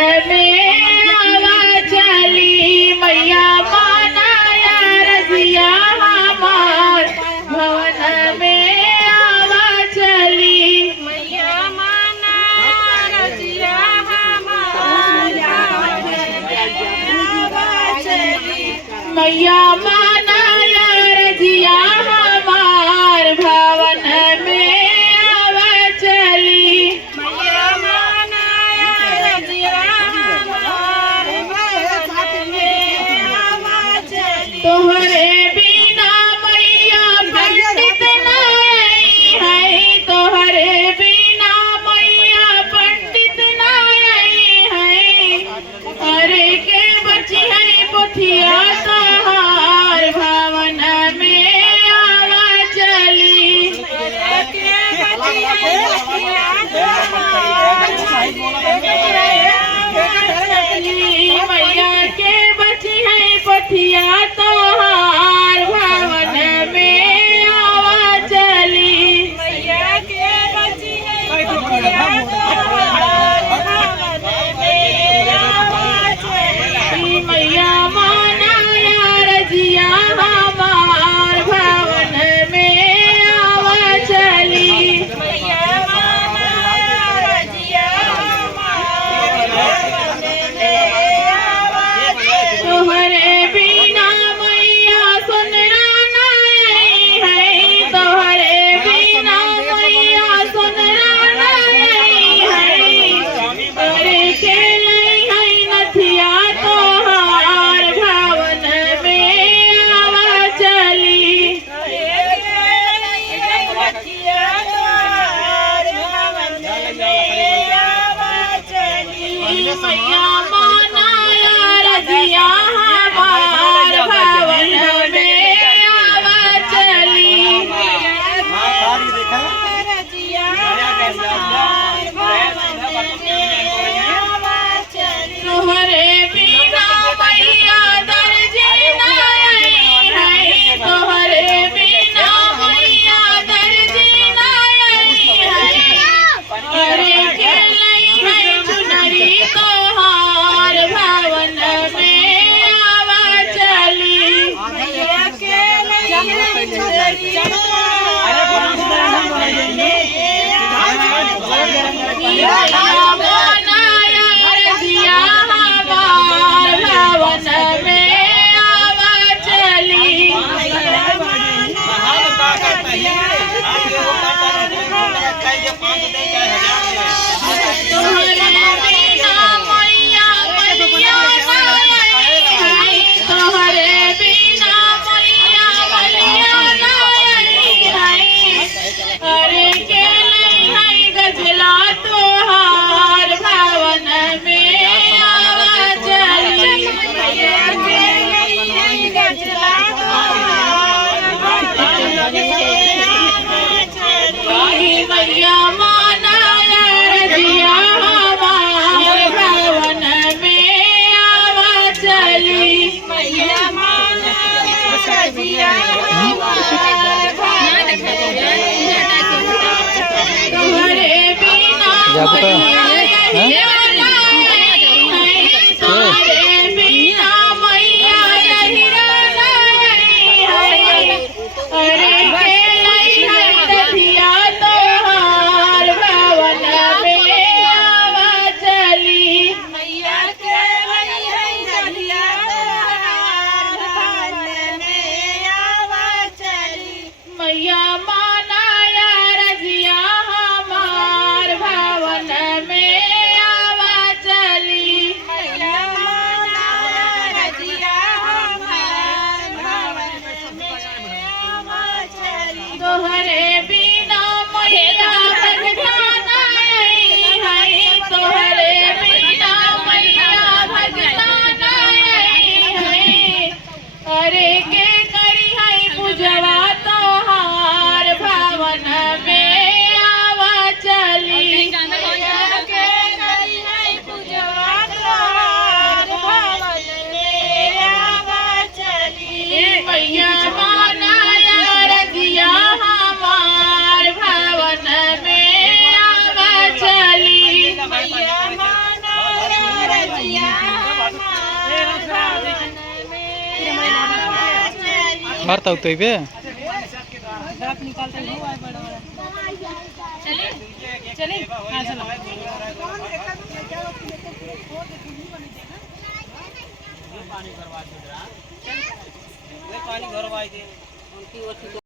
में आवा चली मैया मानाया रजिया हमार भवन में आवा चली मैया मानाया रजिया हमार मैया मानाया रजिया हमार भवन में आवा चली मैया मानाया रजिया हमार भवन में आवा चली तोहरे बिना मैया पंडित नहीं है तोहरे बिना मैया पंडित नहीं है अरे के बची है पोथिया तोहार भवन में आवा चली मैया के बची है पोथिया तोहार भवन में आवा चली मैया के बची है पोथिया तोहार भवन में आवा चली मैया मानाया रजिया हमार भवन में आवा चली मैया मानाया रजिया हमार भवन में आवा चली तोहरे बिना मैया सुनना नहीं है तोहरे बिना मैया सुनना नहीं है अरे के नहीं है नथिया तोहार भवन में आवा चली मैया मानाया रजिया हमार भवन में आवा चली तोहरे बिना मैया दर्जी नहीं है तोहरे बिना मैया दर्जी नहीं है अरे के नहीं है चुनरी तोहार भवन में आवा चली मैया मानाया रजिया हमार भवन में आवा चली तोहरे बिना मैया मैया नहीं है तोहरे बिना मैया मैया नहीं है अरे के नहीं है गजला तोहार भवन में आवा चली मैया के नहीं गजला तोहार भवन में आवा चली मैया मानाया रजिया हमार भवन में आवा चली मैया मानाया रजिया हमार भवन तोहरे बिना मैया नहीं है तोहरे बिना मैया नहीं है अरे के नहीं है दधिया तोहार भवन में आवा चली मैया के नहीं गजला तोहार भवन में आवा चली मैया मानाया रजिया हमार भवन में मारता तो बे चले हाँ चलो